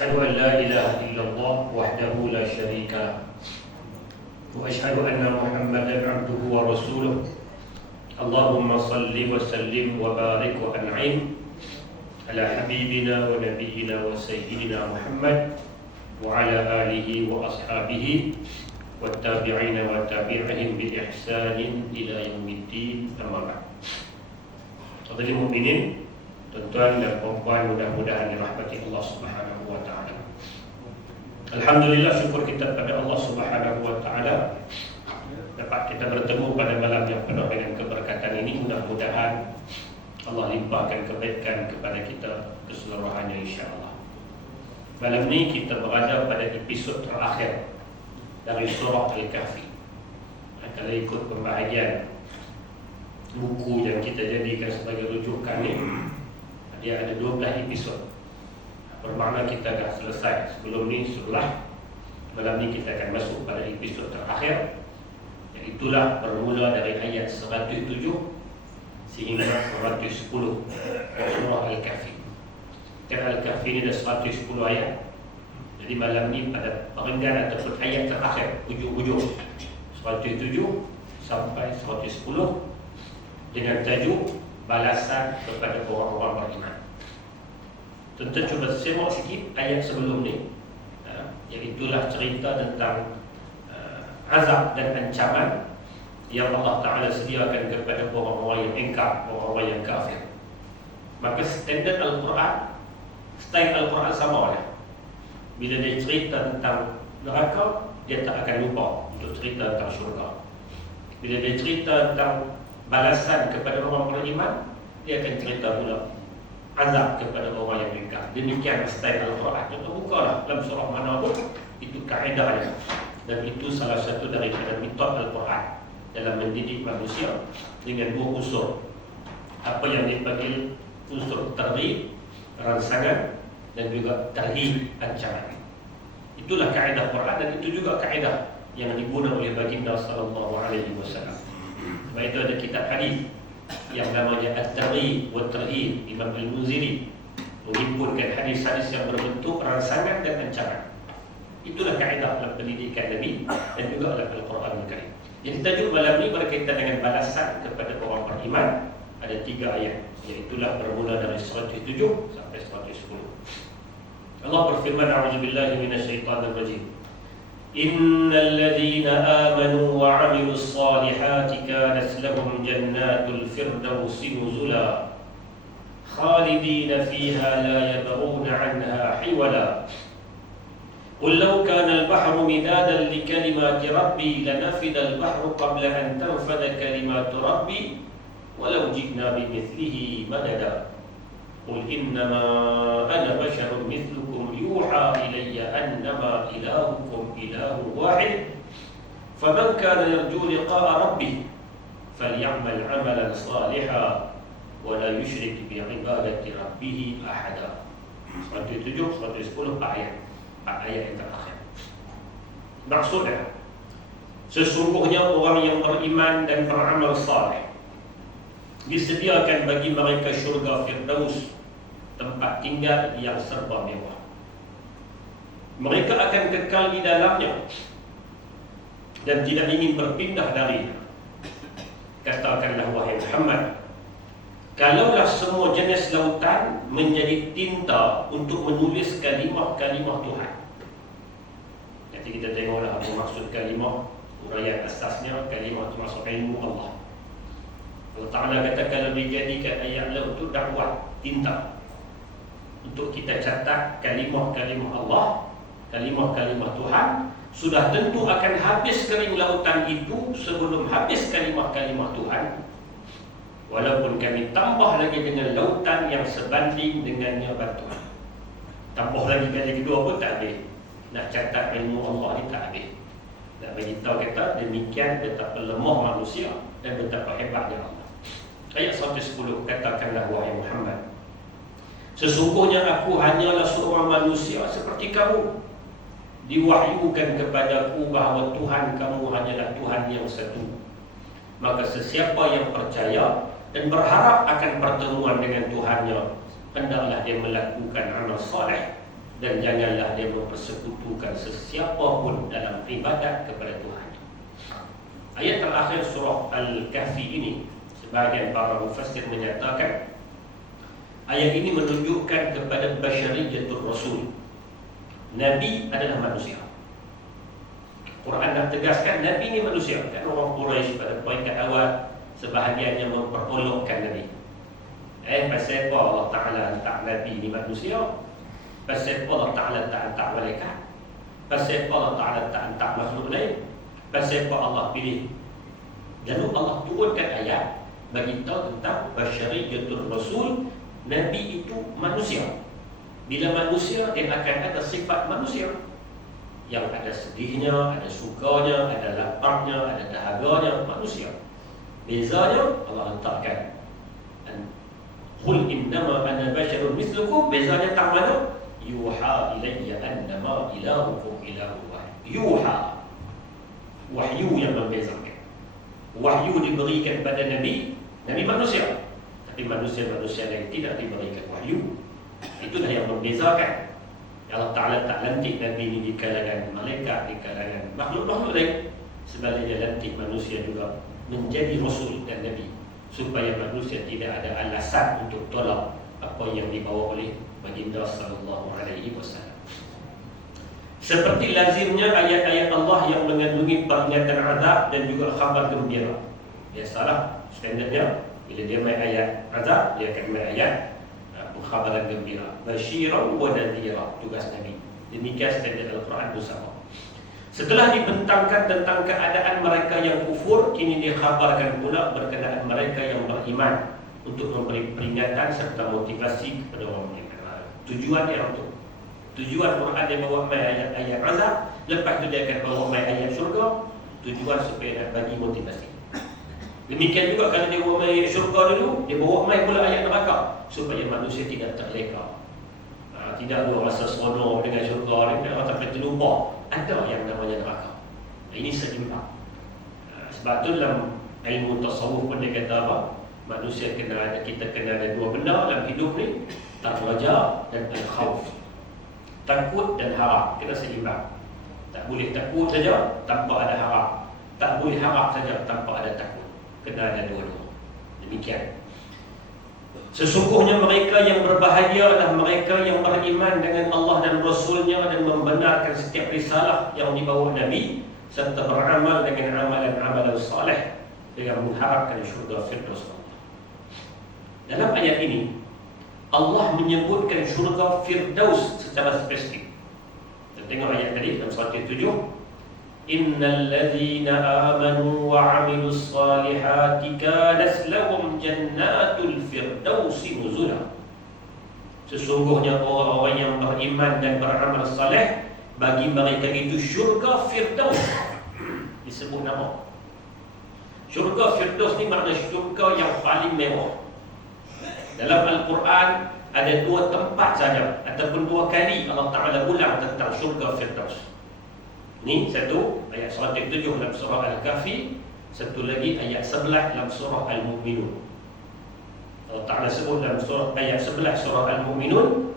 أشهد أن لا إله إلا الله وحده لا شريك له وأشهد أن محمدا عبده ورسوله اللهم صل وسلم وبارك وأنعم على حبيبنا ونبينا وسيدنا محمد وعلى آله وأصحابه والتابعين وتابعهم بإحسان إلى يوم الدين أما بعد. Saudari mukminin, tuan-tuan dan puan-puan, mudah-mudahan dirahmati Allah Subhanahu wa taala. Alhamdulillah, syukur kita pada Allah Subhanahu wa taala dapat kita bertemu pada malam yang penuh dengan keberkatan ini. Mudah-mudahan Allah limpahkan kebaikan kepada kita keseluruhannya insya-Allah. Malam ini kita berada pada episod terakhir dari surah Al-Kahfi. Kalau ikut pembahagian buku yang kita jadikan sebagai rujukan ini, dia ada 12 episod. Bermakna kita dah selesai. Sebelum ni sebelah. Malam ni kita akan masuk pada episod terakhir, iaitulah bermula dari ayat 107 sehingga 110 surah Al-Kahfi. Al-Kahfi ni ada 110 ayat. Jadi malam ni pada perenggan ataupun ayat terakhir, ujung-ujung 107 sampai 110 dengan tajuk balasan kepada orang-orang beriman. Tuan-tuan cuba semak sikit ayat sebelum ni, iaitulah cerita tentang azab dan ancaman yang Allah Ta'ala sediakan kepada orang-orang yang engkar, orang-orang yang kafir. Maka standard Al-Quran, style Al-Quran sama lah. Bila dia cerita tentang neraka, dia tak akan lupa untuk cerita tentang syurga. Bila dia cerita tentang balasan kepada orang beriman, dia akan cerita pula azab kepada orang yang ingkar. Demikian style Al-Quran. Contoh bukalah dalam surah mana pun, itu kaedahnya. Dan itu salah satu daripada metode Al-Quran dalam mendidik manusia dengan dua unsur. Apa yang dipanggil unsur targhib, rangsangan, dan juga tarhib, ancaman. Itulah kaedah Quran, dan itu juga kaedah yang digunakan oleh baginda sallallahu alaihi wasallam. Sebab itu ada kitab hadis yang namanya At-Targhib wa Tarhib, Imam Al-Munziri menghimpunkan hadis-hadis yang berbentuk rangsangan dan ancaman. Itulah kaedah dalam pendidikan Nabi dan juga dalam Al-Quran Al-Karim. Jadi tajuk malam ini berkaitan dengan balasan kepada orang beriman. Ada 3 ayat, iaitulah bermula dari 107 sampai 110. Allah berfirman, a'udzubillahi minasyaitanir rajim. Innal ladzina amanu wa 'amilus solihati kanat lahum jannatul firdausi nuzula khalidina fiha la yabghuna 'anha hiwala. قل لو كان البحر مدادا لكلمات ربي لنفد البحر قبل أن تنفد كلمات ربي ولو جئنا بمثله مددا قل إنما أنا بشر مثلكم يوحى إلي أنما إلهكم إله واحد فمن كان يرجو لقاء ربه فليعمل عملا صالحا ولا يشرك بعبادة ربه أحدا. 107, 110 ayat yang terakhir. Maksudnya, sesungguhnya orang yang beriman dan beramal saleh disediakan bagi mereka syurga Firdaus, tempat tinggal yang serba mewah. Mereka akan kekal di dalamnya dan tidak ingin berpindah darinya. Katakanlah wahai Muhammad, kalaulah semua jenis lautan menjadi tinta untuk menulis kalimah-kalimah Tuhan. Nanti kita tengoklah apa maksud kalimah. Uraian asasnya, kalimah itu maksud ilmu Allah. Allah Ta'ala kata kalau dijadikan ayat laut itu dakwah, tinta, untuk kita catat kalimah-kalimah Allah, kalimah-kalimah Tuhan, sudah tentu akan habis kering lautan itu sebelum habis kalimah-kalimah Tuhan. Walaupun kami tambah lagi dengan lautan yang sebanding dengannya batuan, tambah lagi kali kedua pun tak habis. Nak catat ilmu Allah ni tak habis. Nak beritahu kata demikian betapa lemah manusia dan betapa hebatnya Allah. Ayat 110, katakanlah wahai Muhammad, sesungguhnya aku hanyalah seorang manusia seperti kamu. Diwahyukan kepadaku bahawa Tuhan kamu hanyalah Tuhan yang satu. Maka sesiapa yang percaya dan berharap akan pertemuan dengan Tuhannya, hendaklah dia melakukan amal soleh dan janganlah dia mempersekutukan sesiapa pun dalam ibadat kepada Tuhan. Ayat terakhir surah Al-Kahfi ini, sebahagian para mufassir menyatakan ayat ini menunjukkan kepada basyariyatul Rasul. Nabi adalah manusia. Quran nak tegaskan Nabi ni manusia. Kan orang Quraisy pada peringkat awal sebahagiannya memperolokkan Nabi. Pasal apa Allah Ta'ala hantar Nabi ni manusia? Pasal apa Allah Ta'ala tak hantar malaikat? Pasal apa Allah Ta'ala tak hantar makhluk lain? Pasal apa Allah pilih? Lalu Allah turunkan ayat bagi tahu tentang basyariyatul Rasul. Nabi itu manusia. Bila manusia, dia akan ada sifat manusia yang ada sedihnya, ada sukanya, ada laparnya, ada dahaganya, manusia. Bezanya Allah hantarkan Qul innama ana basyarun mislukum. Bezanya tak mana? Yuha ilayya annama ilahukum ilahu wahid. Yuha, wahyu yang membezakan. Wahyu diberikan pada Nabi manusia, tapi manusia-manusia lain tidak diberikan wahyu. Itulah yang membezakan. Allah Ta'ala tak lantik Nabi ini di kalangan malaikat, di kalangan makhluk-makhluk lain. Sebaliknya lantik manusia juga menjadi Rasul dan Nabi, supaya manusia tidak ada alasan untuk tolak apa yang dibawa oleh baginda sallallahu alaihi wasallam. Seperti lazimnya ayat-ayat Allah yang mengandungi peringatan azab dan juga khabar gembira. Biasalah standardnya bila dia main ayat azab, dia akan main ayat khabaran gembira. Basyiran wa nadhira, tugas Nabi. Demikian standard Al-Quran bersama. Setelah dibentangkan tentang keadaan mereka yang kufur, kini dikhabarkan pula berkenaan mereka yang beriman untuk memberi peringatan serta motivasi kepada orang beriman. Tujuan dia untuk tujuan Quran dia bawa mai ayat-ayat azab, lepas tu dia akan bawa mai ayat syurga. Tujuan supaya nak bagi motivasi. Demikian juga kalau dia bawa mai ayat syurga dulu, dia bawa mai pula ayat neraka supaya manusia tidak terleka. Tidak ada rasa seronok dengan syurga ni, orang sampai terlupa ada yang namanya neraka. Ini seimbang. Sebab tu dalam ilmu tasawuf pun dia kata apa? Manusia kita kena ada dua benda dalam hidup ni, ar-raja dan al-khawf. Takut dan harap kena seimbang. Tak boleh takut saja tanpa ada harap. Tak boleh harap saja tanpa ada takut. Kena ada dua-dua. Demikian. Sesungguhnya mereka yang berbahagia adalah mereka yang beriman dengan Allah dan Rasulnya dan membenarkan setiap risalah yang dibawa Nabi, serta beramal dengan amalan-amalan saleh dengan mengharapkan syurga Firdaus Allah. Dalam ayat ini Allah menyebutkan syurga Firdaus secara spesifik. Kita tengok ayat tadi dalam surah 7. Innal ladzina amanu wa 'amilus salihati kanat lahum jannatul firdausi nuzula. Sesungguhnya orang-orang yang beriman dan beramal saleh, bagi mereka itu syurga Firdaus. Disebut nama. Syurga Firdaus ni makna syurga yang paling mewah. Dalam Al-Quran ada dua tempat saja ataupun dua kali Allah Ta'ala ulang tentang syurga Firdaus. Ni satu ayat 107 dalam surah Al-Kahfi, satu lagi ayat 11 dalam surah Al-Mu'minun. Allah Ta'ala sebut dalam surah ayat 11 surah Al-Mu'minun,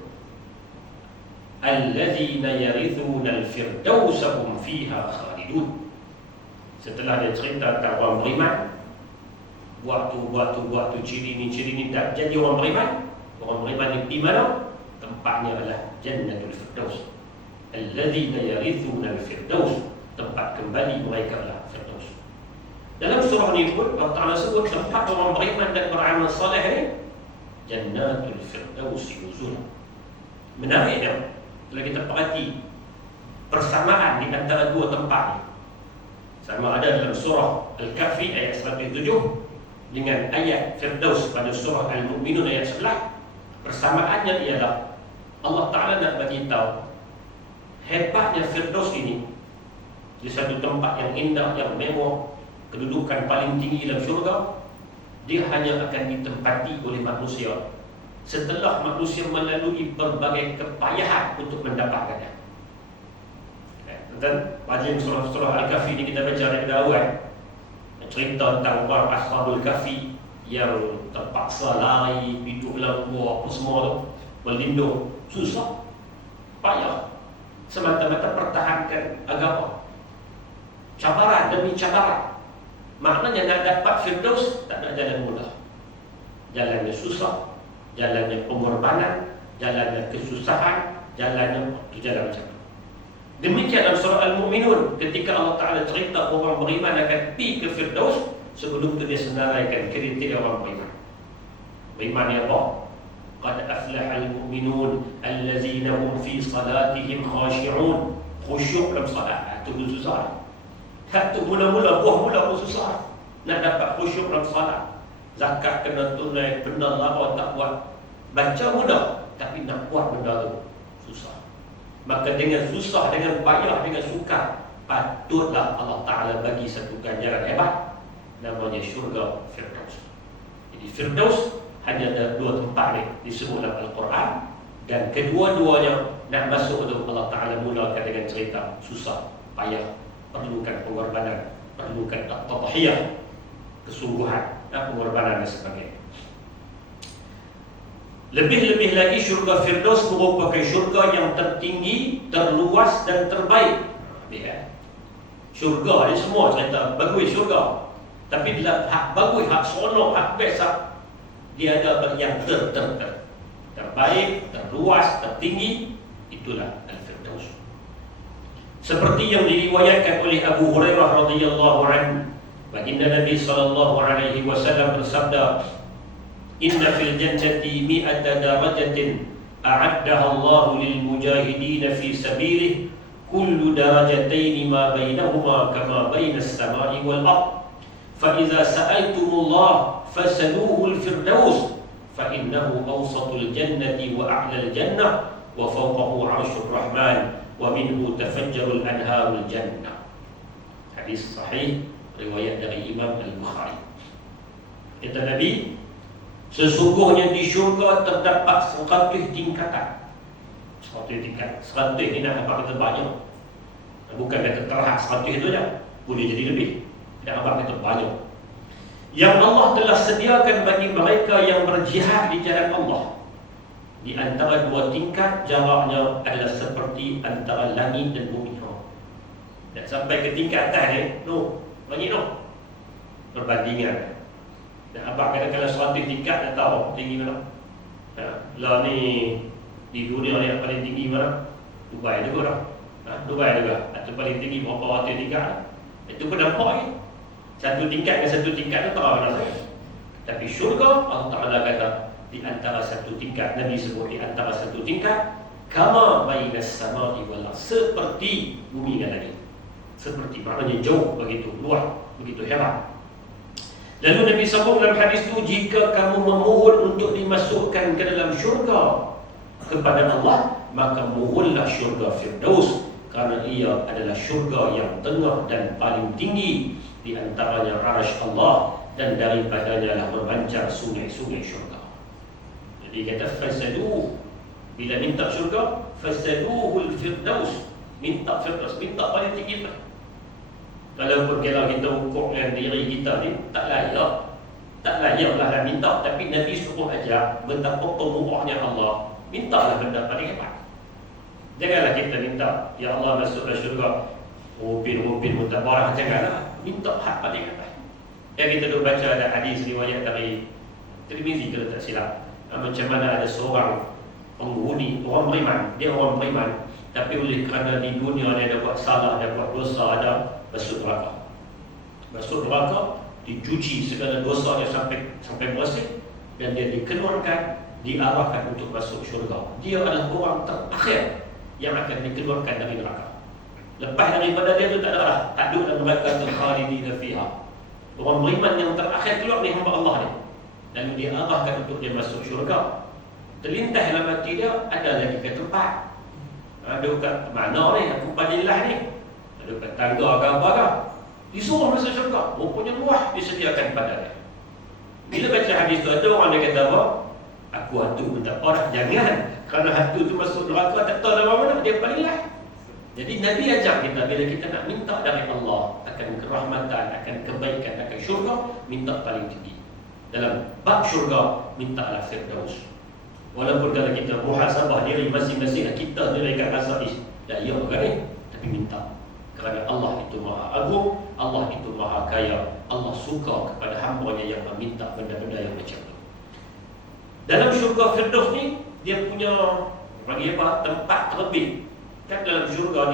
alladzina yarithuna al-firdausa hum fiha khalidun. Setelah dia cerita tentang orang beriman, buat tu ciri ni tak jadi orang beriman. Orang beriman di mana? Tempatnya adalah Jannatul Firdaus. Alladzina yarithuna al-firdaus, tempat kembali mereka adalah Firdaus. Dalam surah ini pun Allah Ta'ala sebut tempat orang beriman dan beramal saleh ni Jannatul Firdaus nuzula. Menariknya kalau kita perhati persamaan di antara dua tempat ni, sama ada dalam surah Al-Kahfi ayat 107 dengan ayat Firdaus pada surah Al-Mu'minun ayat 11. Persamaannya ialah Allah Ta'ala nak bagi tahu hebatnya Firdaus ini di satu tempat yang indah, yang mewah, kedudukan paling tinggi dalam syurga. Dia hanya akan ditempati oleh manusia setelah manusia melalui berbagai kepayahan untuk mendapatkannya. Dan pada surah Al-Kahfi ini kita baca dari awal, cerita tentang para ashabul kahfi yang terpaksa lari, hidup dalam gua, apa semua tu, berlindung, susah. payah, semata-mata pertahankan agama. Cabaran demi cabaran. Maknanya nak dapat Firdaus tak ada jalan mudah. Jalannya susah, jalannya pengorbanan, jalannya kesusahan, jalannya jalan macam tu. Demikian dalam surah Al-Mu'minun, ketika Allah Ta'ala cerita orang beriman akan pergi ke Firdaus, sebelum tu dia senaraikan kriteria orang beriman. Beriman ni apa? Qad aflahal mu'minun allazina hum fi salatihim khashi'un. Khusyuk dalam salat itu pun susah. Itu mula-mula buah mula pun susah. Nak dapat khusyuk dalam salat, zakat kena tunai, benar lah tak buat. Baca mudah, tapi nak buat benda tu susah. Maka dengan susah, dengan payah, dengan sukar, patutlah Allah Ta'ala bagi satu ganjaran hebat, namanya syurga Firdaus. Jadi Firdaus hanya ada dua tempat ni disebut dalam Al-Quran, dan kedua-duanya nak masuk tu Allah Ta'ala mulakan dengan cerita susah, payah, perlukan pengorbanan, perlukan tadhiyah, kesungguhan dan pengorbanan dan sebagainya. Lebih-lebih lagi syurga Firdaus merupakan syurga yang tertinggi, terluas dan terbaik. Lihat, syurga ni semua cerita bagus syurga, tapi dalam hak bagus, hak seronok, hak best, dia ada yang terbaik, terluas, tertinggi. Itulah Al-Firdaus. Seperti yang diriwayatkan oleh Abu Hurairah radhiyallahu anhu, baginda Nabi sallallahu alaihi wasallam bersabda, "Inna fil jannati mi'ata darajatin a'addaha Allah lil mujahidin fi sabilihi, kullu darajatayn ma bainahuma kama bainas samai wal ardh. Fa idza sa'altumullah fasaluhu al-firdaus, fa innahu awsatul jannati wa a'lal jannah wa fawqahu 'arsyur rahman wa minhu tafajjarul anharul jannah." Hadis sahih riwayat dari Imam Al-Bukhari. Kata Nabi, sesungguhnya di syurga terdapat 100 tingkatan. 100 tingkat. 100 ni nak apa kita banyak. Bukan kata terhad 100 itu je, boleh jadi lebih. Nak apa kita banyak. Yang Allah telah sediakan bagi mereka yang berjihad di jalan Allah. Di antara dua tingkat, jaraknya adalah seperti antara langit dan bumi. Dan sampai ke tingkat atas ni, langit perbandingan. Dan abang kadang-kadang 100 tingkat dah tahu tinggi mana. Lah ni di dunia ni yang paling tinggi mana? Dubai juga dah. Dubai juga. Itu paling tinggi berapa ratus tingkat. Itu pun nampak ni. Satu tingkat dengan satu tingkat tu tahu mana. Tapi syurga Allah Ta'ala kata di antara satu tingkat, Nabi sebut di antara satu tingkat, kama bainas samai wal ardh, seperti bumi dan langit. Seperti maknanya jauh, begitu luas, begitu hebat. Lalu Nabi sambung dalam hadis itu, jika kamu memohon untuk dimasukkan ke dalam syurga kepada Allah, maka mohonlah syurga Firdaus, kerana ia adalah syurga yang tengah dan paling tinggi, di antaranya arasy Allah, dan daripadanya lah berbancar sungai-sungai syurga. Jadi kata fasaluhu, bila minta syurga, fasaluhul Firdaus, minta Firdaus, minta paling tinggi lah. Walaupun kalau kita ukur dengan diri kita ni tak layaklah nak minta, tapi Nabi suruh ajak betapa pemurahnya Allah, mintalah benda paling hebat. Janganlah kita minta ya Allah masuklah syurga rupin mutabarah, janganlah minta hak paling hebat. Yang kita dah baca ada hadis riwayat dari Tirmizi kalau tak silap, macam mana ada seorang penghuni, orang beriman, dia orang beriman, tapi oleh kerana di dunia dia ada buat salah, ada buat dosa, ada masuk neraka. Masuk neraka, dicuci segala dosanya sampai bersih, dan dia dikeluarkan, diarahkan untuk masuk syurga. Dia adalah orang terakhir yang akan dikeluarkan dari neraka. Lepas daripada dia tu tak ada lah, tak ada dalam neraka khalidina fiha. Orang beriman yang terakhir keluar ni hamba Allah ni, lalu diarahkan untuk dia masuk syurga. Terlintas dalam hati dia, ada lagi ke tempat, ada kat mana ni, aku padilah ni, ada kat tangga ke apa ke, disuruh masuk syurga. Rupanya luah disediakan pada dia. Bila baca hadis tu, ada orang dia kata apa? Aku hantu pun tak apa dah, jangan. Kerana hantu tu masuk neraka tak tahu dari mana, dia palinglah. Jadi Nabi ajar kita, bila kita nak minta dari Allah akan kerahmatan, akan kebaikan, akan syurga, minta paling tinggi. Dalam bab syurga, mintalah Firdaus. Walaupun kalau kita muhasabah diri masing-masing, kita ni mereka rasa dah ya bukan ni, tapi minta. Kerana Allah itu maha agung, Allah itu maha kaya. Allah suka kepada hamba-Nya yang meminta benda-benda yang macam tu. Dalam syurga Firdaus ni, dia punya bagi apa tempat terlebih. Kan dalam syurga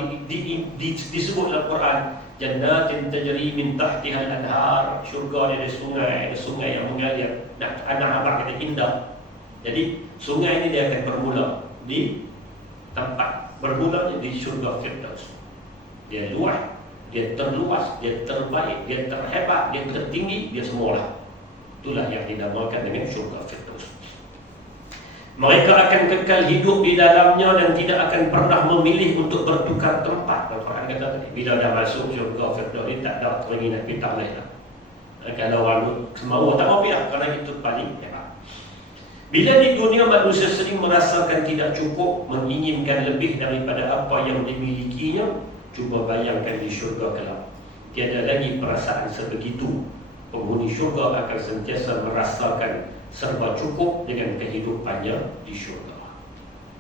disebut dalam Quran, jannatin tajri min tahtiha al-anhar. Syurga dia ada sungai yang mengalir. Nak anak abang kata indah. Jadi sungai ini dia akan bermula di tempat bermula di syurga Firdaus. Dia luas, dia terluas, dia terbaik, dia terhebat, dia tertinggi, dia semualah. Itulah yang dinamakan dengan syurga Firdaus. Mereka akan kekal hidup di dalamnya dan tidak akan pernah memilih untuk bertukar tempat. Al-Quran kata tadi, bila dah masuk syurga Firdaus ni tak ada lagi nak pindah lain lah. Kalau orang semua tak mau pindah, kerana itu paling hebat. Bila di dunia manusia sering merasakan tidak cukup, menginginkan lebih daripada apa yang dimilikinya, cuba bayangkan di syurga kelak. Tiada lagi perasaan sebegitu. Penghuni syurga akan sentiasa merasakan serba cukup dengan kehidupannya di syurga.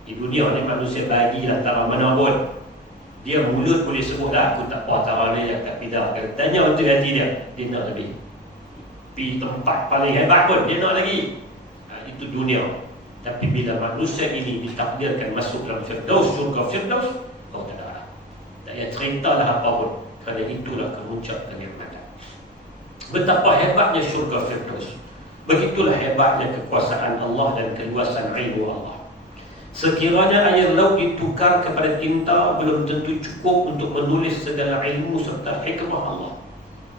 Di dunia ni manusia bagilah tara mana pun. Dia mulut boleh sebut dah, aku tak apa tara ni yang tak pindah. Tanya untuk hati dia, dia nak lebih. Pergi tempat paling hebat pun, dia nak lagi. Itu dunia. Tapi bila manusia ini ditakdirkan masuk dalam Firdaus, syurga Firdaus, kau tak ada. Tak payah ceritalah apa pun, kerana itulah kemuncak kenikmatan. Betapa hebatnya syurga Firdaus. Begitulah hebatnya kekuasaan Allah dan keluasan ilmu Allah. Sekiranya air laut ditukar kepada tinta, belum tentu cukup untuk menulis segala ilmu serta hikmah Allah.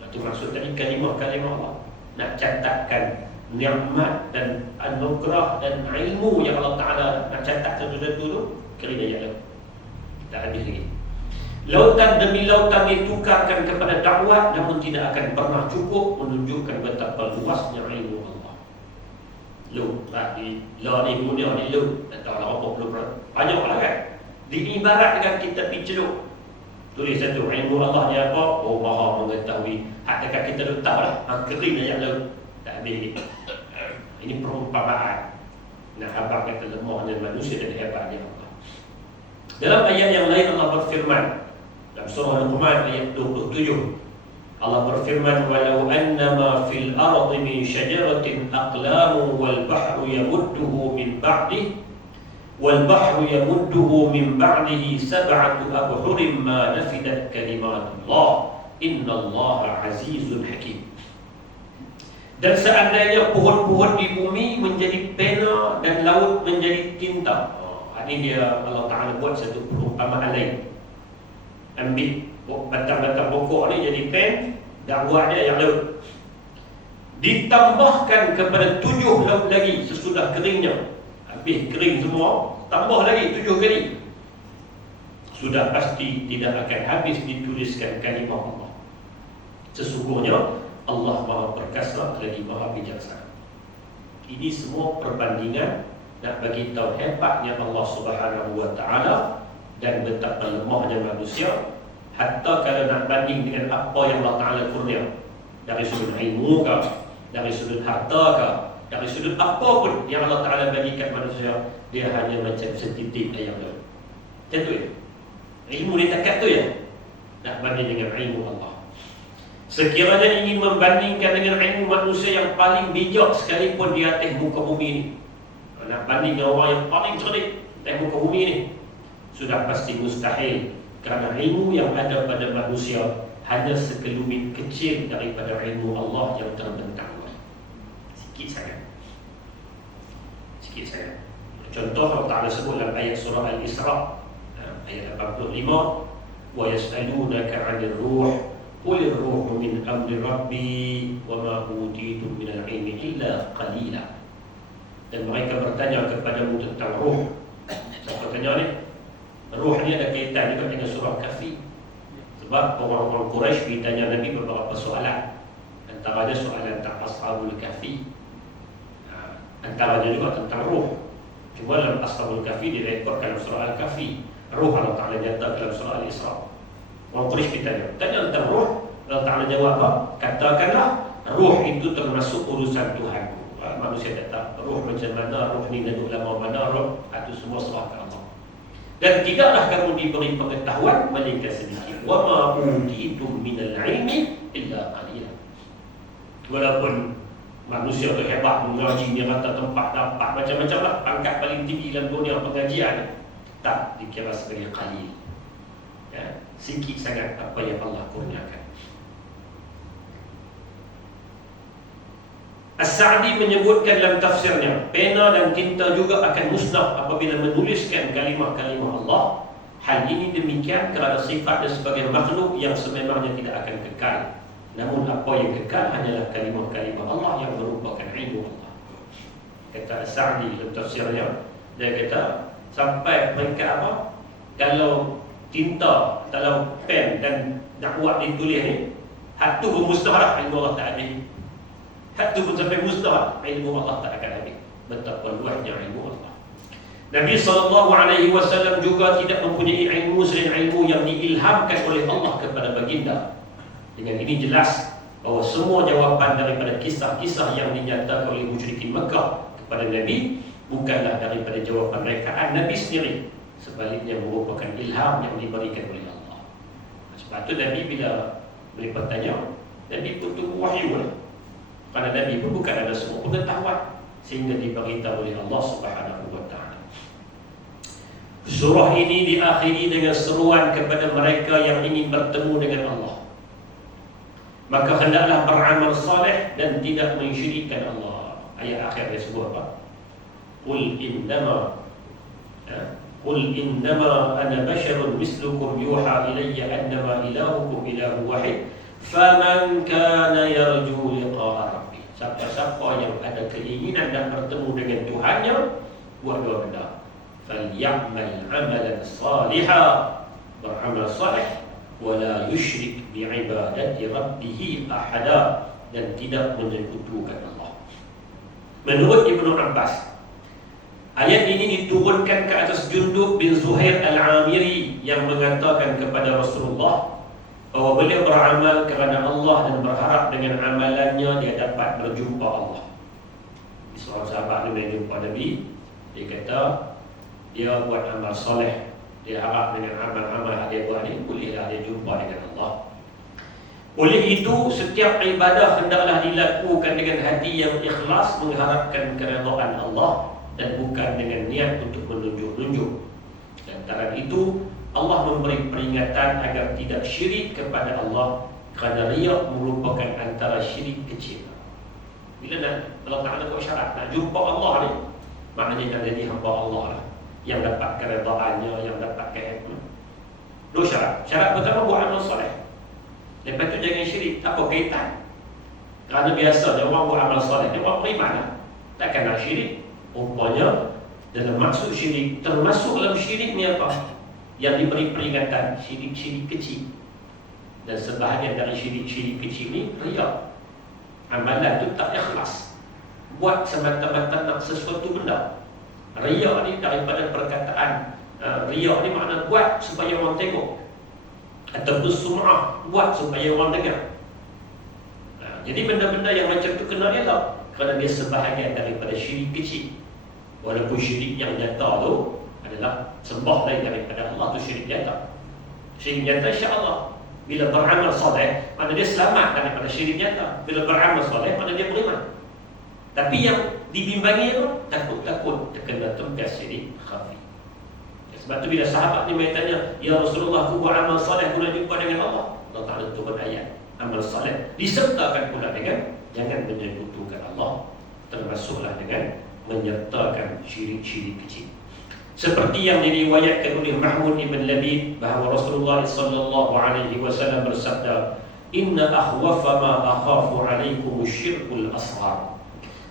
Itu maksud tadi kalimah-kalimah Allah. Nak catatkan nikmat dan anugerah dan ilmu yang Allah Ta'ala nak catat satu-satu tu, kerana ayat laut tak habis lagi. Lautan demi lautan ditukarkan kepada dakwah, namun tidak akan pernah cukup menunjukkan betapa luasnya ilmu Allah. Di ni dunia ni tak tahu lah apa belum banyak lah kan. Diibaratkan kita pergi celup, tulis satu ilmu Allah ni apa, oh maha mengetahui. Hak dekat kita dah tahu lah, kering ayat laut tak habis. Ini perumpamaan. Nak abang kata lemahnya manusia dan hebatnya Allah. Dalam ayat yang lain Allah berfirman dalam surah Luqman ayat 27, Allah berfirman, walau annama fil ardi min syajaratin aqlamu wal bahru yamudduhu min ba'dihi sab'atu abhurin ma nafidat kalimatullah innallaha azizun hakim. Dan seandainya pohon-pohon di bumi menjadi pena dan laut menjadi tinta. Ini dia Allah Ta'ala buat satu perumpamaan lain. Ambil batang-batang pokok ni jadi pen, dakwah dia yang laut. Ditambahkan kepada 7 laut lagi sesudah keringnya. Habis kering semua, tambah lagi 7 kali. Sudah pasti tidak akan habis dituliskan kalimah Allah. Sesungguhnya Allah Maha Perkasa lagi Maha Bijaksana. Ini semua perbandingan nak bagi tahu hebatnya Allah Subhanahu Wa Taala dan betapa lemahnya manusia. Hatta kalau nak banding dengan apa yang Allah Taala kurnia, dari sudut ilmu ke, dari sudut harta ke, dari sudut apa pun yang Allah Taala bagikan manusia, dia hanya macam setitik air laut. Macam tu ya. Ilmu dia takat tu ya. Nak banding dengan ilmu Allah. Sekiranya ingin membandingkan dengan ilmu manusia yang paling bijak sekalipun di atas muka bumi ini, nak banding dengan orang yang paling cerdik di atas muka bumi ini, sudah pasti mustahil. Kerana ilmu yang ada pada manusia hanya sekelumit kecil daripada ilmu Allah yang terbentang luas. Sikit sangat. Contoh Allah Ta'ala sebut dalam ayat surah Al-Isra ayat 85, wa yas'alunaka 'anil ruh Qulir ruhu min amri rabbi wa ma utitum minal ilmi illa qalila. Dan mereka bertanya kepadamu tentang ruh. Siapa tanya ni? Ruh ni ada kaitan juga dengan surah Kahfi. Sebab orang-orang Quraisy ditanya Nabi beberapa soalan. Antaranya soalan tentang Ashabul Kahfi, antaranya juga tentang ruh. Cuma dalam Ashabul Kahfi direkodkan dalam surah Al-Kahfi. Ruh Allah Ta'ala nyata dalam surah Al-Isra. Orang Quraisy tanya tentang ruh. Allah Ta'ala jawab apa? Katakanlah ruh itu termasuk urusan Tuhanku. Manusia tak tahu roh macam mana, roh ni duduk lama mana, roh itu semua serahkan Allah. Dan tidaklah kamu diberi pengetahuan melainkan sedikit. Wa ma utitum minal ilmi illa qalilan. Walaupun manusia tu hebat mengaji, dia kata tempat dapat macam-macam lah, pangkat paling tinggi dalam dunia pengajian, tak dikira sebagai qalil. Ya, sikit sangat apa yang Allah kurniakan. As-Sa'di menyebutkan dalam tafsirnya, pena dan tinta juga akan musnah apabila menuliskan kalimah-kalimah Allah. Hal ini demikian kerana sifat dan sebagai makhluk yang sememangnya tidak akan kekal. Namun apa yang kekal hanyalah kalimah-kalimah Allah yang merupakan ilmu Allah. Kata As-Sa'di dalam tafsirnya, dia kata sampai mereka apa, kalau tinta, kalau pen dan nak buat ditulis ni, hak tu pun musnah lah, ilmu Allah tak habis. Hak tu pun sampai musnah, ilmu Allah tak akan habis. Betapa luasnya ilmu Allah. Nabi SAW juga tidak mempunyai ilmu selain ilmu yang diilhamkan oleh Allah kepada baginda. Dengan ini jelas bahawa semua jawapan daripada kisah-kisah yang dinyatakan oleh musyrikin Mekah kepada Nabi bukanlah daripada jawapan rekaan Nabi sendiri, sebaliknya merupakan ilham yang diberikan oleh Allah. Sebab itu Nabi bila mereka tanya, Nabi pun tunggu wahyu lah. Kerana Nabi pun bukan ada semua pengetahuan, sehingga diberitahu oleh Allah Subhanahu wa ta'ala. Surah ini diakhiri dengan seruan kepada mereka yang ingin bertemu dengan Allah. Maka hendaklah beramal saleh dan tidak mensyirikkan Allah. Ayat akhir dia sebut apa? Qul innama ana basharun mislukum yuha ilayya annama ilahukum ilahu wahid faman kana yarju liqa'a rabbih. Siapa-siapa yang ada keinginan dan bertemu dengan Tuhannya, buat dua benda. Falyamal amalan salihan, beramal saleh, wala yusyrik bi'ibadati rabbih ahada, dan tidak menyekutukan Allah. Menurut Ibnu Abbas, ayat ini diturunkan ke atas Jundub bin Zuhair al-Amiri yang mengatakan kepada Rasulullah bahawa beliau beramal kerana Allah dan berharap dengan amalannya dia dapat berjumpa Allah. Seorang sahabat dia jumpa Nabi, dia kata dia buat amal soleh, dia harap dengan amal-amal dia buat ni bolehlah dia jumpa dengan Allah. Oleh itu setiap ibadah hendaklah dilakukan dengan hati yang ikhlas, mengharapkan keredaan Allah dan bukan dengan niat untuk menunjuk-nunjuk. Lantaran itu Allah memberi peringatan agar tidak syirik kepada Allah, kerana riya merupakan antara syirik kecil. Bila Allah Ta'ala buat syarat nak jumpa Allah ni, maknanya nak jadi hamba Allah lah, yang dapat keredaannya, yang dapat kehebatan. Dua syarat. Syarat pertama buat amal soleh. Lepas tu jangan syirik. Apa kaitan? Kerana biasanya orang buat amal soleh, dia orang beriman lah, takkan nak syirik. Umpamanya dalam maksud syirik, termasuk dalam syirik ni apa? Yang diberi peringatan syirik-syirik kecil. Dan sebahagian dari syirik-syirik kecil ni riya. Amalan tu tak ikhlas, buat semata-mata nak sesuatu benda. Riya ni daripada perkataan riya ni makna buat supaya orang tengok, ataupun sum'ah, buat supaya orang dengar. Jadi benda-benda yang macam tu kena elak, kerana dia sebahagian daripada syirik kecil. Walaupun syirik yang nyata tu adalah sembah lain daripada Allah, tu syirik nyata. Syirik nyata insya-Allah bila beramal soleh, mana dia selamat daripada syirik nyata. Bila beramal soleh, mana dia beriman. Tapi yang dibimbangi itu takut-takut terkena tugas syirik khafi. Sebab tu bila sahabat ni bertanya, ya Rasulullah, aku buat amal soleh, aku nak jumpa dengan Allah. Allah Ta'ala turun ayat amal soleh disertakan pula dengan jangan menyekutukan Allah, termasuklah dengan menyertakan syirik-syirik kecil. Seperti yang diriwayatkan oleh Mahmud ibn Labid bahawa Rasulullah sallallahu alaihi wasallam bersabda, "Inna akhwafa ma akhafu alaikum asy-syirkul asghar."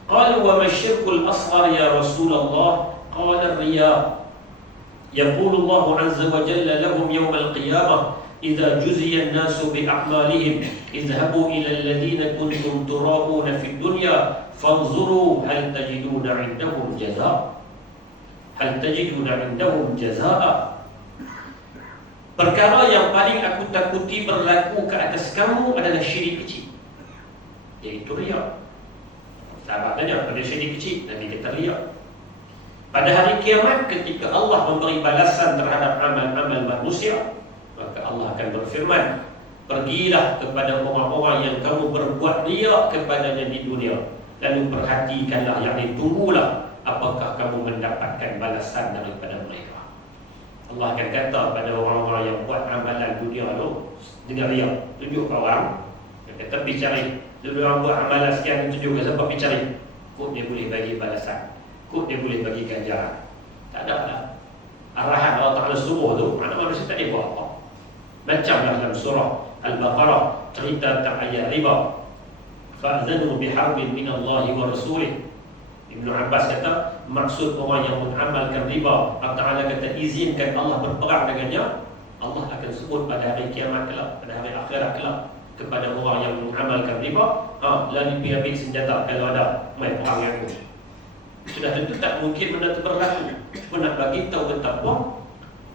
Qalu wa ma asy-syirkul asghar ya Rasulullah? Qala ar-riya. Yaqulu Allah azza wa jalla lahum yawm al-qiyamah idza juziya an-nasu bi a'malihim idhabu ila alladhina kuntum turabuna fid dunya fanzuru hal tajiduna 'indahum jazaa. Hal tajiduna 'indahum jazaa. Perkara yang paling aku takuti berlaku ke atas kamu adalah syirik kecil, iaitu riya. Sahabat tanya, pada syirik kecil? Nabi kata riak. Pada hari kiamat ketika Allah memberi balasan terhadap amal-amal manusia, maka Allah akan berfirman, pergilah kepada orang-orang yang kamu berbuat riak kepadanya di dunia, lalu perhatikanlah, yakni tunggulah apakah kamu mendapatkan balasan daripada mereka. Allah akan kata pada orang-orang yang buat amalan dunia tu dengan riak, tunjuk orang, dia kata pergi cari. Dulu orang buat amalan sekian, tunjuk ke siapa, pergi cari. Kok dia boleh bagi balasan, kok dia boleh bagi ganjaran. Tak ada lah. Arahan Allah Ta'ala suruh tu, anak manusia tak boleh buat apa. Macamlah dalam surah Al-Baqarah cerita tentang ayat riba. Fa'zanu biharbin minallahi wa rasulih. Ibnu Abbas kata, maksud orang yang mengamalkan riba, Allah Ta'ala kata izinkan Allah berperang dengannya. Allah akan sebut pada hari kiamat kelak, pada hari akhirat kelak, kepada orang yang mengamalkan riba, lalu pergi ambil senjata kalau ada, main perang yang itu. Sudah tentu tak mungkin benda itu berlaku. Cuma nak bagi tahu betapa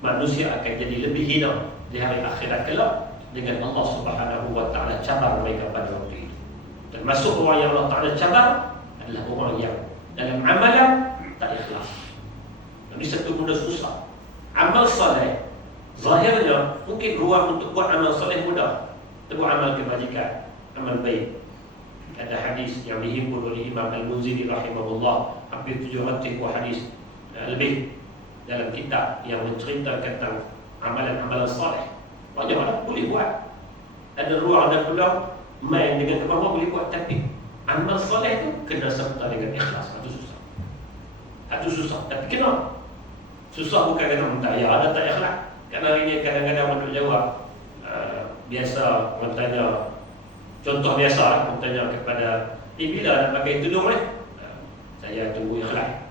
manusia akan jadi lebih hina di hari akhirat kelak dengan Allah Subhanahu wa Ta'ala cabar mereka pada waktu itu. Termasuk orang yang Allah Ta'ala cabar adalah orang yang dalam amalan tak ikhlas. Ini satu benda susah. Amal soleh zahirnya mungkin ruang untuk buat amal soleh mudah. Kita buat amal kebajikan, amal baik. Ada hadis yang dihimpun oleh Imam Al-Munziri rahimahullah, hampir 700 buah hadis lebih dalam kitab yang menceritakan tentang amalan-amalan soleh. Banyak orang boleh buat. Ada ruang, ada peluang main dengan kemampuan boleh buat, tapi amal soleh itu kena serta dengan ikhlas. Itu susah. Tapi kena. Susah bukan kata minta ya ada tak ikhlas. Kerana ini kadang-kadang orang jawab biasa orang tanya, contoh biasa orang tanya kepada bila nak pakai tudung ni? Saya tunggu ikhlas.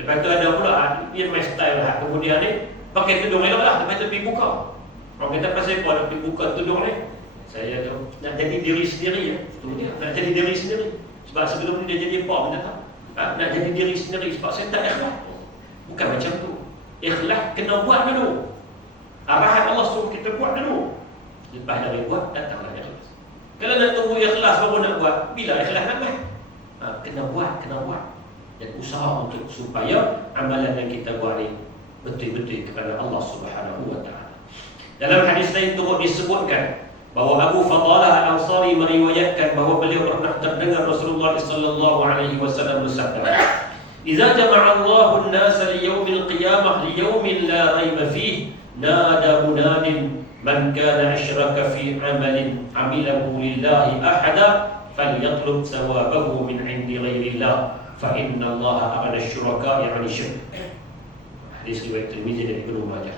Lepas tu ada pula dia main style lah. Kemudian ni pakai tudung elok lah, lepas tu pergi buka. Orang kata pasal apa nak pergi buka tudung ni? Saya tu nak jadi diri sendiri ya. Nak jadi diri sendiri. Sebab sebelum ni dia jadi apa benda tak? Nak jadi diri sendiri sebab saya tak ikhlas. Bukan macam tu. Ikhlas kena buat dulu. Arahan Allah suruh kita buat dulu. Lepas dari buat, datanglah ikhlas. Kalau nak tunggu ikhlas baru nak buat, bila ikhlas nak buat? Kena buat. Dan usaha untuk supaya amalan yang kita buat ni betul-betul kepada Allah Subhanahu wa Ta'ala. Dalam hadis lain turut disebutkan bahawa Abu Fadalah Al-Ansari meriwayatkan bahawa beliau pernah terdengar Rasulullah sallallahu alaihi wasallam bersabda, "Idza jama'a Allahu an-nasa li yaumil qiyamah li yaumin la raiba fihi, nada munadin man kana asyraka fi amalin amilahu lillahi ahada falyatlub thawabahu min 'indi ghairillah fa inna Allaha aghna asy-syuraka yani syirk." Hadis riwayat Tirmizi dan Ibnu Majah.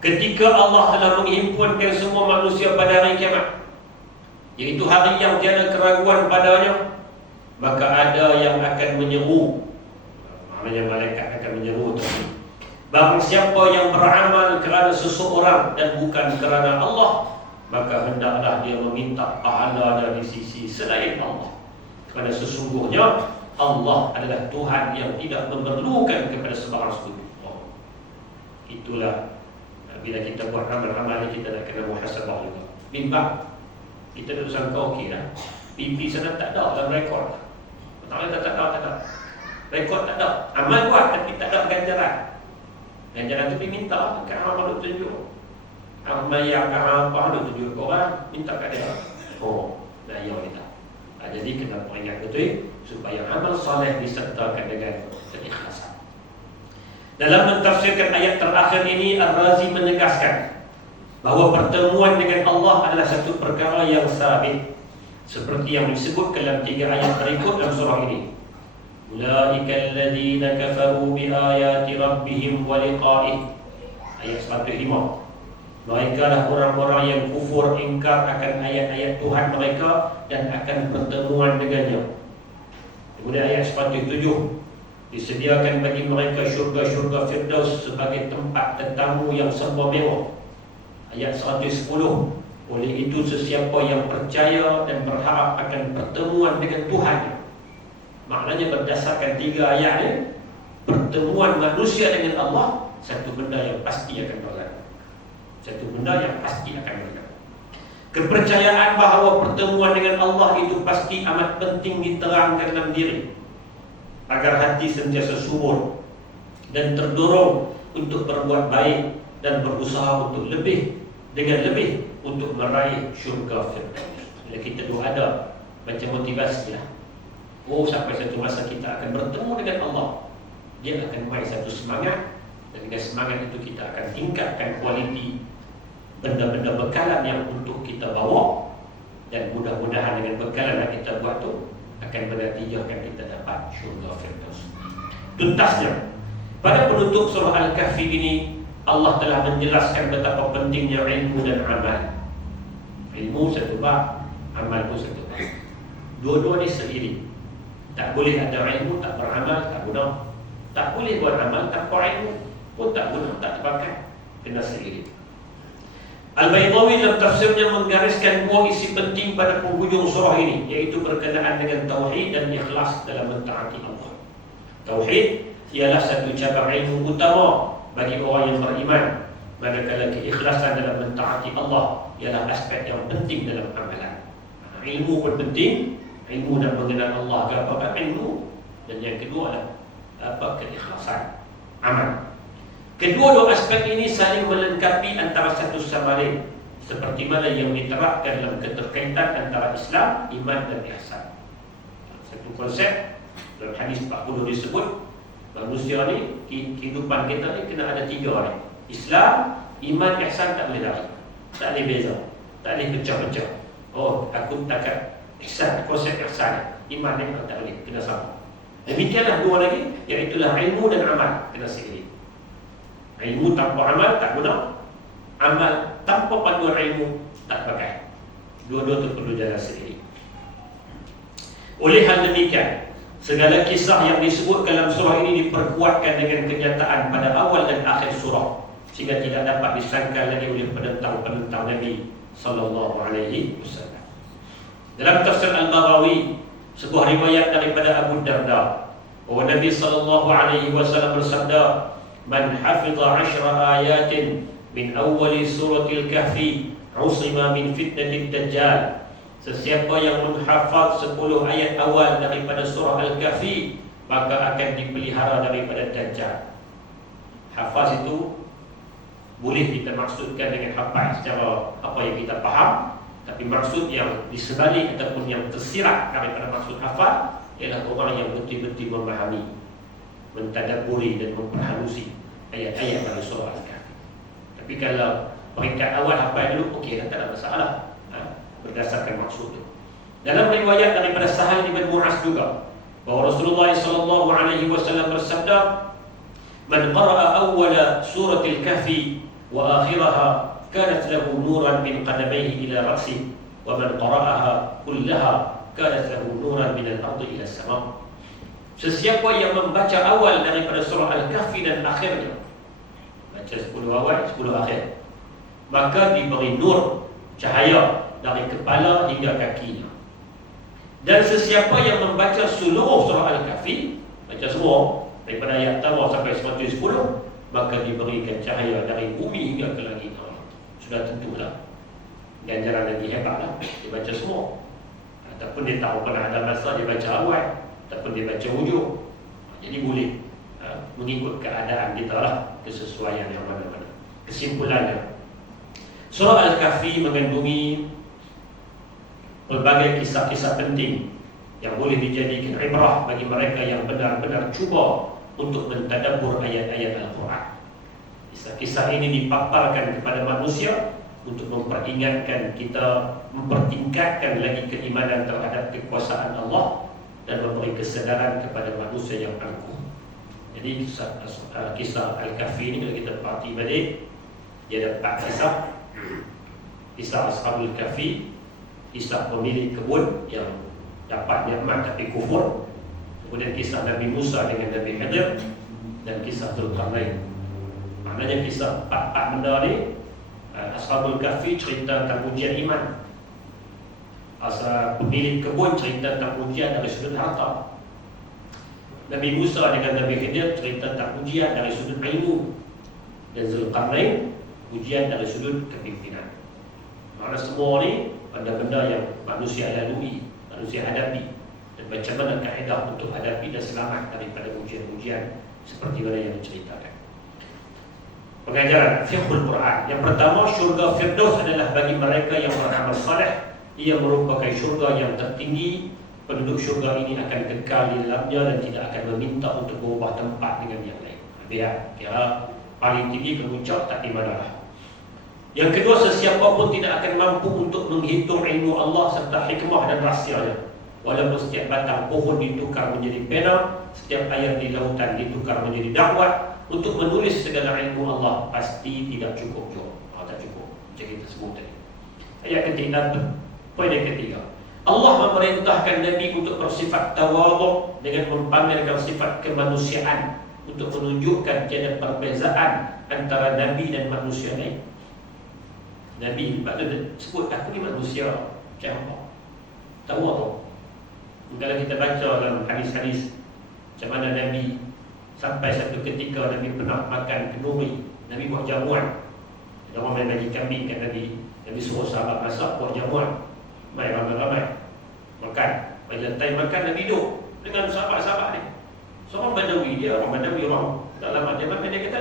Ketika Allah telah menghimpunkan semua manusia pada hari kiamat, iaitu hari yang tiada keraguan padanya, maka ada yang akan menyeru. Maknanya malaikat akan menyeru. Barang siapa yang beramal kerana seseorang dan bukan kerana Allah, maka hendaklah dia meminta pahala dari sisi selain Allah. Kerana sesungguhnya Allah adalah Tuhan yang tidak memerlukan kepada sebarang sekutu. Itulah bila kita buat amal-amal ni, kita nak kena muhasabah juga. Bimbang kita duduk sangka okey dah. PP sana tak ada dalam rekod. Tak ada. Rekod tak ada. Amal buat tapi tak ada ganjaran. Ganjaran tu diminta kat hang malu tunjuk. Hang mayang kat hang apa hang tunjuk ke orang, minta kat dia. Dah ya kita. Jadi kena peringat betul supaya amal soleh disertakan dengan keikhlasan. Dalam mentafsirkan ayat terakhir ini, Ar-Razi menegaskan bahawa pertemuan dengan Allah adalah satu perkara yang sabit, seperti yang disebut dalam 3 ayat berikut dalam surah ini. Ulaika alladzina kafaru bi ayati rabbihim wa liqa'ih. Ayat 105. Mereka lah orang-orang yang kufur, ingkar akan ayat-ayat Tuhan mereka dan akan pertemuan dengannya. Kemudian ayat 107, disediakan bagi mereka syurga-syurga Firdaus sebagai tempat tetamu yang serba mewah. Ayat 110, oleh itu sesiapa yang percaya dan berharap akan pertemuan dengan Tuhan. Maknanya berdasarkan 3 ayat ini, pertemuan manusia dengan Allah satu benda yang pasti akan berlaku. Kepercayaan bahawa pertemuan dengan Allah itu pasti amat penting diterangkan dalam diri, agar hati sentiasa subur dan terdorong untuk berbuat baik dan berusaha untuk lebih untuk meraih syurga Firdaus. Bila kita dua ada macam motivasi lah. Sampai satu masa kita akan bertemu dengan Allah, dia akan mai satu semangat, dan dengan semangat itu kita akan tingkatkan kualiti benda-benda bekalan yang untuk kita bawa, dan mudah-mudahan dengan bekalan yang kita buat tu akan bernatijahkan kita dapat syurga Firdaus. Tuntasnya, pada penutup surah Al-Kahfi ini Allah telah menjelaskan betapa pentingnya ilmu dan amal. Ilmu satu bab, amal pun satu bab. Dua-dua ni seiring. Tak boleh ada ilmu tak beramal, tak guna. Tak boleh buat amal tanpa ilmu pun tak guna, tak terpakai. Kena seiring. Al-Baydawi dalam tafsirnya menggariskan dua isi penting pada penghujung surah ini, iaitu berkenaan dengan tauhid dan ikhlas dalam mentaati Allah. Tauhid ialah satu cabang ilmu utama bagi orang yang beriman, manakala keikhlasan dalam mentaati Allah ialah aspek yang penting dalam amalan. Ilmu pun penting, ilmu dan mengenal Allah apa ilmu, dan yang kedua adalah keikhlasan amal. Kedua-dua aspek ini saling melengkapi antara satu sama lain, seperti mana yang diterapkan dalam keterkaitan antara Islam, iman dan ihsan. Satu konsep dalam hadis 40 disebut, manusia ni, kehidupan kita ni kena ada tiga ni. Islam, iman, ihsan tak boleh lari, tak boleh beza, tak boleh pecah-pecah. Aku takkan ihsan, konsep ihsan, iman ni tak boleh, kena sama. Demikianlah dua lagi, iaitulah ilmu dan amal, kena seiring. Ilmu tanpa amal tak guna, amal tanpa paduan ilmu tak pakai. Dua-dua itu perlu jalan sendiri. Oleh hal demikian, segala kisah yang disebut dalam surah ini diperkuatkan dengan kenyataan pada awal dan akhir surah, sehingga tidak dapat disangkal lagi oleh penentang-penentang Nabi sallallahu alaihi wasallam. Dalam tafsir Al-Baghawi, sebuah riwayat daripada Abu Darda, bahwa Nabi sallallahu alaihi wasallam bersabda, "Man hafidha 10 ayatin min awwali suratil Kahfi usima min fitnatid dajjal." Sesiapa yang menghafaz 10 ayat awal daripada surah Al-Kahfi, maka akan dipelihara daripada dajjal. Hafaz itu boleh kita maksudkan dengan hafaz secara apa yang kita faham, tapi maksud yang disebalik ataupun yang tersirat daripada maksud hafaz ialah orang yang betul-betul memahami, mentadabburi dan memperhalusi ayat-ayat pada surah Al-Kahfi. Tapi kalau peringkat awal hafal dulu, okey, tak ada masalah, berdasarkan maksud itu. Dalam riwayat daripada Sahal bin Mu'az juga, bahawa Rasulullah sallallahu alaihi wasallam bersabda, "Man qara'a awwala suratil Kahfi wa akhiraha kanat lahu nuran min qadamayhi ila ra'sihi, wa man qara'aha kullaha kanat lahu nuran min al-ardi ila as-sama'." Sesiapa yang membaca awal daripada surah Al-Kahfi dan akhirnya, baca 10 awal, 10 akhir, maka diberi nur, cahaya dari kepala hingga kakinya. Dan sesiapa yang membaca seluruh surah Al-Kahfi, baca semua daripada ayat pertama sampai 110, maka diberikan cahaya dari bumi hingga ke langit. Sudah tentulah ganjaran lagi hebatlah, dia baca semua. Ataupun dia tahu pernah ada masa dia baca awal, ataupun dia baca hujung. Jadi boleh mengikut keadaan kita lah, kesesuaian yang mana-mana. Kesimpulannya, surah Al-Kahfi mengandungi berbagai kisah-kisah penting yang boleh dijadikan ibrah bagi mereka yang benar-benar cuba untuk mentadabbur ayat-ayat Al-Quran. Kisah-kisah ini dipaparkan kepada manusia untuk memperingatkan kita, mempertingkatkan lagi keimanan terhadap kekuasaan Allah dan memberi kesedaran kepada manusia yang angkuh. Jadi kisah Al-Kahfi ini bila kita parti balik, dia ada 4 kisah. Kisah Ashabul Kahfi, kisah pemilik kebun yang dapat nikmat tapi kufur. Kemudian kisah Nabi Musa dengan Nabi Khidir, dan kisah Dzulqarnain. Maknanya kisah 4 benda ni, Ashabul Kahfi cerita tentang ujian iman, pemilik kebun cerita tentang ujian dari sudut harta, Nabi Musa dengan Nabi Khidir cerita tentang ujian dari sudut ilmu, dan Dzulqarnain ujian dari sudut kepimpinan. Mana semua ni benda-benda yang manusia lalui, manusia hadapi, dan macam mana kaedah untuk hadapi dan selamat daripada ujian-ujian seperti mana yang diceritakan. Pengajaran fiqhul Quran. Yang pertama, syurga Firdaus adalah bagi mereka yang beramal saleh. Ia merupakan syurga yang tertinggi. Penduduk syurga ini akan kekal di dalamnya dan tidak akan meminta untuk berubah tempat dengan yang lain. Biar kira paling tinggi ke puncak, tak di mana lah. Yang kedua, sesiapa pun tidak akan mampu untuk menghitung ilmu Allah serta hikmah dan rahsianya. Walaupun setiap batang pohon ditukar menjadi pena, setiap air di lautan ditukar menjadi dakwah, untuk menulis segala ilmu Allah pasti tidak cukup juga. Tak cukup. Macam kita sebut tadi. Ayat ketiga, poin yang ketiga, Allah memerintahkan Nabi untuk bersifat tawaduk dengan mempamerkan sifat kemanusiaan untuk menunjukkan tiada perbezaan antara Nabi dan manusia lain. Nabi maksudnya sebut aku ni manusia macam apa? Tawaduk. Kalau kita baca dalam hadis-hadis macam mana Nabi sampai satu ketika Nabi pernah makan kenduri, Nabi buat jamuan. Ada orang main bagi kambing kat Nabi. Nabi suruh sahabat masak buat jamuan. Mai ramai-ramai makan. Bila time makan Nabi duduk dengan sahabat-sahabat ni. Seorang Badawi, dia orang Badawi, orang dalam dia makan, dia kata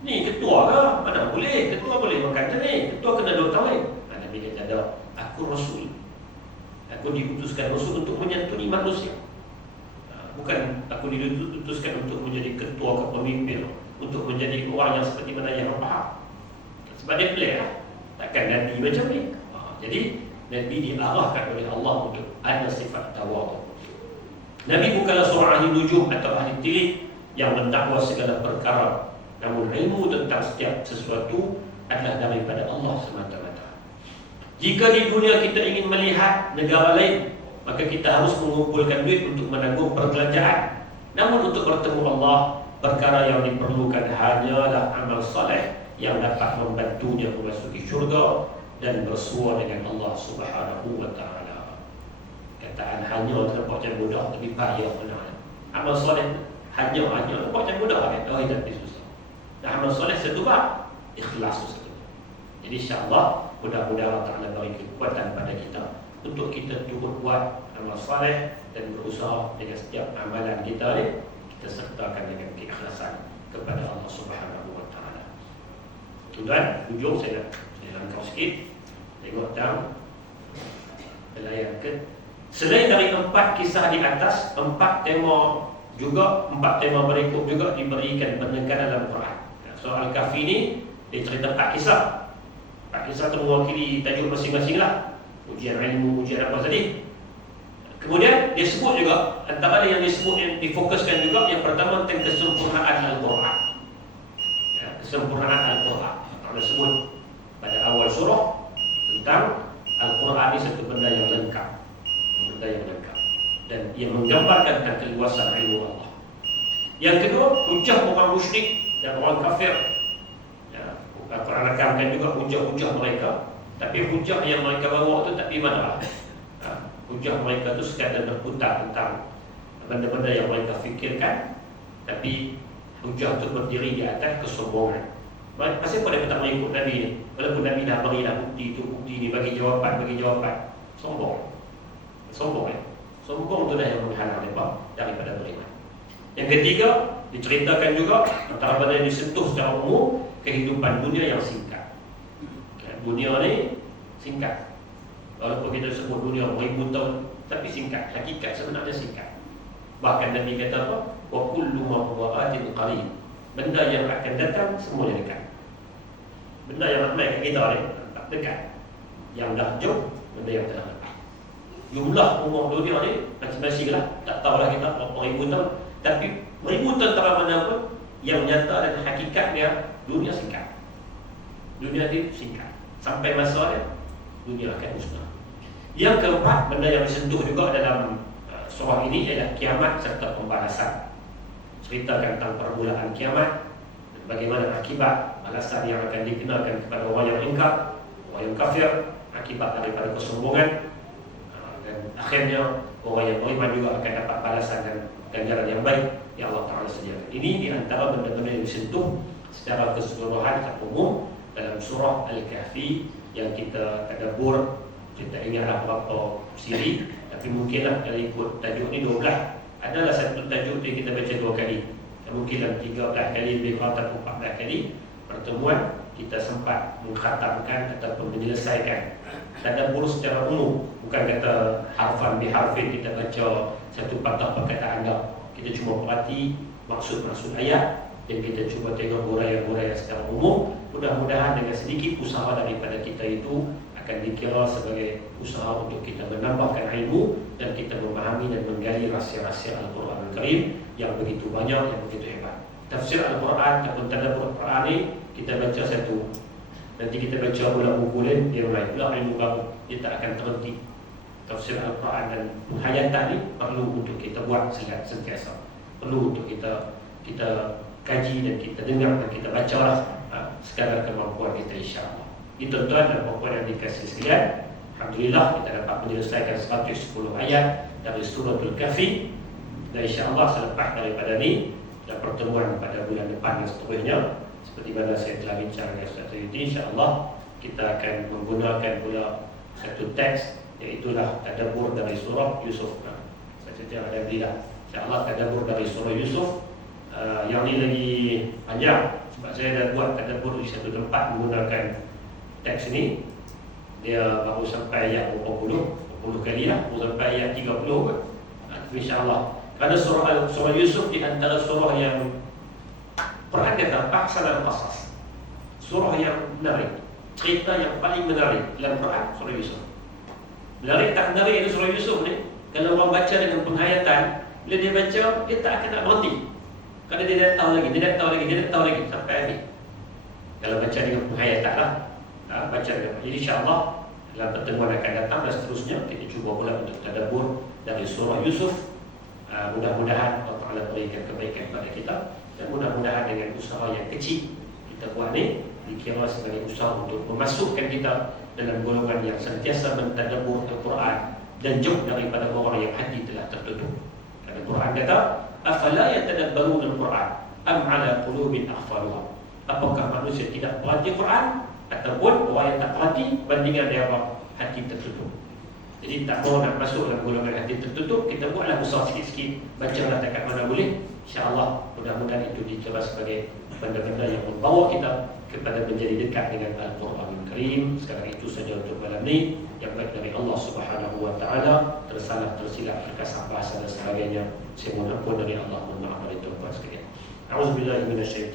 ni ketua ke? Mana boleh? Ketua boleh makan macam ni. Ketua kena 2 tahun. Nabi kata ada, aku Rasul. Aku diutuskan Rasul untuk menyantuni manusia. Bukan aku diutuskan untuk menjadi ketua ke pemimpin, untuk menjadi orang yang seperti mana yang faham. Sebab dia pelik lah. Takkan Nabi macam ni. Jadi Nabi diarahkan oleh Allah untuk ada sifat tawaduk. Nabi bukanlah seorang ahli nujum atau ahli tilik yang mendakwa segala perkara, namun ilmu tentang setiap sesuatu adalah daripada Allah semata-mata. Jika di dunia kita ingin melihat negara lain, maka kita harus mengumpulkan duit untuk menanggung perbelanjaan. Namun untuk bertemu Allah, perkara yang diperlukan hanyalah amal saleh yang dapat membantunya memasuki syurga dan bersua dengan Allah Subhanahu wa taala. Kataan hanya nampak macam mudah, tapi payah benar. Amal soleh hanya nampak macam mudah kan? Oh, tapi susah. Dan amal soleh satu bab, ikhlas tu satu. Jadi insya-Allah mudah-mudahan Allah Taala beri kekuatan pada kita untuk kita turut buat amal soleh dan berusaha dengan setiap amalan kita ni kita sertakan dengan keikhlasan kepada Allah Subhanahu wa taala. Tuan, hujung saya langkau sikit. Tengok dalam layar ke. Selain dari 4 kisah di atas, 4 tema berikut juga diberikan penekanan dalam Quran. Soal Al-Kahfi ni dia cerita 4 kisah. 4 kisah tu mewakili tajuk masing-masing lah. Ujian ilmu, ujian apa tadi. Kemudian dia sebut juga, antara yang disebut yang difokuskan juga, yang pertama tentang kesempurnaan Al-Quran. Kesempurnaan Al-Quran. Allah sebut pada awal surah tentang Al-Quran ini satu benda yang lengkap. Benda yang lengkap. Dan ia menggambarkan tentang keluasan ilmu Allah. Yang kedua, hujah orang musyrik dan orang kafir. Al-Quran rakamkan juga hujah-hujah mereka. Tapi hujah yang mereka bawa itu tak di mana. Hujah mereka itu sekadar berputar tentang benda-benda yang mereka fikirkan, tapi hujah itu berdiri di atas kesombongan. Pasal apa mereka tak mengikut Nabi ni? Walaupun Nabi dah berilah bukti ni, bagi jawapan. Sombong. Sombong tu dah yang menghalang mereka daripada beriman. Yang ketiga, diceritakan juga antara benda yang disentuh secara umum, kehidupan dunia yang singkat. Dunia ni singkat. Walaupun kita sebut dunia beribu tahun, tapi singkat. Hakikat sebenarnya singkat. Bahkan Nabi kata apa? Wa kullu ma huwa atin qarib. Benda yang akan datang semuanya dekat. Benda yang nak main kat kita ni tak dekat. Yang dah jauh, benda yang telah dekat. Jumlah umur dunia ni masing-masing lah. Tak tahulah kita berapa ribu tahun. Tapi ribu tahun antara mana pun, yang nyata dan hakikatnya dunia singkat. Dunia ni singkat. Sampai masa ni dunia akan musnah. Yang keempat, benda yang disentuh juga dalam surah ini ialah kiamat serta pembalasan. Ceritakan tentang permulaan kiamat dan bagaimana akibat balasan yang akan dikenakan kepada orang yang ingkar, orang yang kafir, akibat daripada kesombongan, dan akhirnya orang yang beriman juga akan dapat balasan dan ganjaran yang baik yang Allah Ta'ala sediakan. Ini di antara benda-benda yang disentuh secara keseluruhan, secara umum dalam surah Al-Kahfi yang kita tadabbur, kita ingatlah berapa siri, tapi mungkinlah kalau ikut tajuk ni 12. Adalah satu tajuk yang kita baca 2 kali. Mungkin dalam 13 kali, lebih kurang atau 14 kali pertemuan kita sempat mengkhatamkan ataupun menyelesaikan tadabbur secara umum. Bukan kata harfan biharfin kita baca satu patah perkataan dah. Kita cuma perhati maksud-maksud ayat dan kita cuba tengok huraian-huraian secara umum. Mudah-mudahan dengan sedikit usaha daripada kita itu akan dikira sebagai usaha untuk kita menambahkan ilmu dan kita memahami dan menggali rahsia-rahsia Al-Quran Al-Karim yang begitu banyak, yang begitu hebat. Tafsir Al-Quran ataupun tadabbur Al-Quran ni kita baca satu, nanti kita baca pula buku lain, dia mulai pula ilmu baru, dia tak akan terhenti. Tafsir Al-Quran dan penghayatan ni perlu untuk kita buat sentiasa, perlu untuk kita kaji dan kita dengar dan kita baca lah sekadar kemampuan kita, insyaAllah. Ini tuan-tuan dan puan-puan yang dikasihi sekalian, alhamdulillah kita dapat menyelesaikan 110 ayat dari Suratul Kahfi. Dan insyaAllah selepas daripada ni dan pertemuan pada bulan depan dan seterusnya, seperti mana saya telah bincang dengan Ustaz Sayyidi, insyaAllah kita akan menggunakan pula satu teks, iaitulah tadabbur dari surah Yusuf. Saya cerita ada belilah, insyaAllah tadabbur dari surah Yusuf. Yang ni lagi panjang sebab saya dah buat tadabbur di satu tempat menggunakan teks ni. Dia baru sampai ayat 20 kali lah, baru sampai ayat 30 kan. InsyaAllah kerana surah Yusuf di antara surah yang Quran kata ahsanul qasas, surah yang menarik, cerita yang paling menarik dalam Quran, surah Yusuf. Menarik tak menarik itu surah Yusuf ni, kalau orang baca dengan penghayatan, bila dia baca, dia tak akan nak berhenti. Kerana dia dah tahu lagi, dia dah tahu lagi sampai habis. Kalau baca dengan penghayatan lah, baca dengan. Jadi insyaAllah dalam pertemuan akan datang dan seterusnya kita cuba pula untuk tadabbur dari surah Yusuf. Mudah-mudahan Allah Ta'ala berikan kebaikan kepada kita, dan mudah-mudahan dengan usaha yang kecil kita buat ni dikira sebagai usaha untuk memasukkan kita dalam golongan yang sentiasa mentadabbur Al-Quran dan jauh daripada orang yang hati telah tertutup. Kerana Quran kata, afala yatadabbaruna al-Quran am ala qulubin aqfaluha. Apakah manusia tidak perhati Quran, ataupun orang yang tak perhati bandingan dia apa? Hati tertutup. Jadi tak mau nak masuk dalam golongan hati tertutup, kita buatlah usaha sikit-sikit, bacalah takat mana boleh. InsyaAllah mudah-mudahan itu dikira sebagai benda-benda yang membawa kita kepada menjadi dekat dengan Al-Quran Al-Karim. Sekarang itu saja untuk malam ni. Yang baik dari Allah Subhanahu Wa Taala, tersalah tersilap terkasar bahasa dan sebagainya, saya mohon ampun dari Allah, mohon maaf dari tuan-tuan sekalian. A'udzubillahi minasyaitanir